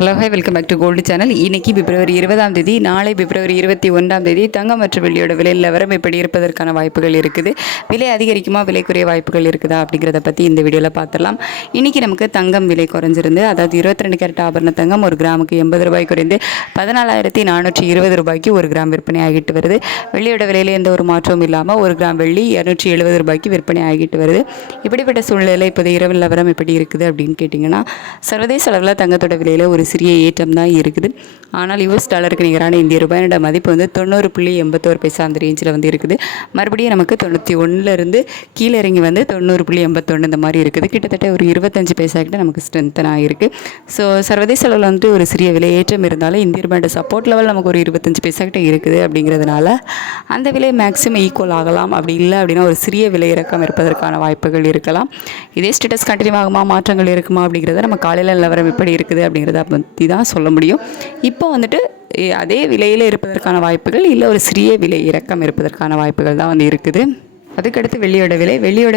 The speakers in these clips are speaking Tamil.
Hello hi welcome back to gold channel. இன்றைக்கி பிப்ரவரி 20ஆம் தேதி, நாளை பிப்ரவரி 21ஆம் தேதி தங்கம் மற்றும் வெள்ளியோட விலை நிலவரம் எப்படி இருப்பதற்கான வாய்ப்புகள் இருக்குது, விலை அதிகரிக்குமா விலை குறைய வாய்ப்புகள் இருக்குதா அப்படிங்கிறத பற்றி இந்த வீடியோவில் பார்த்துடலாம். இன்றைக்கி நமக்கு தங்கம் விலை குறைஞ்சிருந்து, அதாவது 22 கேரட் ஆபரண தங்கம் ஒரு கிராமுக்கு 80 ரூபாய் குறைந்து 14,420 ரூபாய்க்கு ஒரு கிராம் விற்பனை ஆகிட்டு வருது. வெள்ளியோட விலையில் எந்த ஒரு மாற்றமும் இல்லாமல் ஒரு கிராம் வெள்ளி 270 ரூபாய்க்கு விற்பனை ஆகிட்டு வருது. இப்படிப்பட்ட சூழ்நிலையில் இப்போது இரவு நிலவரம் எப்படி இருக்குது அப்படின்னு கேட்டிங்கன்னா, சர்வதேச அளவில் தங்கத்தோட விலையில் ஒரு சிறிய ஏற்றம் தான் இருக்குது. ஆனால் யூஎஸ் டாலருக்கு நிகரான இந்திய ரூபாயோட மதிப்பு 90.81 அந்த ரேஞ்சில் இருக்குது. மறுபடியும் நமக்கு 91 கீழே இறங்கி 90.81 இந்த மாதிரி இருக்குது. கிட்டத்தட்ட ஒரு 25 பைசா கிட்ட நமக்கு ஸ்ட்ரென்த்தன் ஆகிருக்கு. ஸோ சர்வதேச அளவில் ஒரு சிறிய விலை ஏற்றம் இருந்தாலும் இந்திய ரூபாயோட சப்போர்ட் லெவல் நமக்கு ஒரு 25 பைசா கிட்ட இருக்குது. அப்படிங்கிறதுனால அந்த விலை மேக்ஸிமம் ஈக்குவல் ஆகலாம். அப்படி இல்லை அப்படின்னா ஒரு சிறிய விலை இறக்கம் இருப்பதற்கான வாய்ப்புகள் இருக்கலாம். இதே ஸ்டேட்டஸ் கண்டினியூ ஆகுமா, மாற்றங்கள் இருக்குமா அப்படிங்கிறத நம்ம காலையில் நிலவரம் எப்படி இருக்குது அப்படிங்கிறத பற்றி தான் சொல்ல முடியும். இப்போ அதே விலையில் இருப்பதற்கான வாய்ப்புகள் இல்லை, ஒரு சிறிய விலை இறக்கம் இருப்பதற்கான வாய்ப்புகள் தான் இருக்குது. அதுக்கடுத்து வெள்ளியோட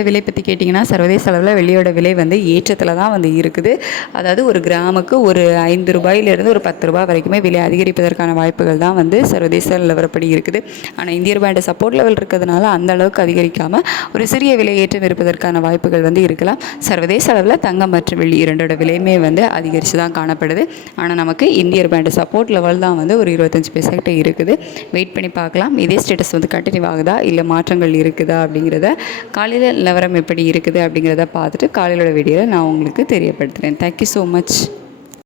விலை பற்றி கேட்டிங்கன்னா, சர்வதேச அளவில் வெள்ளியோட விலை ஏற்றத்தில் தான் இருக்குது. அதாவது ஒரு கிராமுக்கு ஒரு 5 ரூபாயிலிருந்து ஒரு 10 ரூபாய் வரைக்குமே விலை அதிகரிப்பதற்கான வாய்ப்புகள் தான் சர்வதேச நிலவரப்படி இருக்குது. ஆனால் இந்திய ரூபாயோட சப்போர்ட் லெவல் இருக்கிறதுனால அந்த அளவுக்கு அதிகரிக்காமல் ஒரு சிறிய விலை ஏற்றம் இருப்பதற்கான வாய்ப்புகள் இருக்கலாம். சர்வதேச அளவில் தங்கம் மற்றும் வெள்ளி இரண்டோட விலையுமே அதிகரித்து தான் காணப்படுது. ஆனால் நமக்கு இந்திய ரூபாயோட சப்போர்ட் லெவல் தான் ஒரு 25 பைசா கிட்ட இருக்குது. வெயிட் பண்ணி பார்க்கலாம். இதே ஸ்டேட்டஸ் கண்டினியூ ஆகுதா இல்லை மாற்றங்கள் இருக்குதா அப்படிங்கிறத காலையில் நிலவரம் எப்படி இருக்குது அப்படிங்கிறத பார்த்துட்டு காலையிலோட வீடியோவில் நான் உங்களுக்கு தெரியப்படுத்துகிறேன். Thank you so much.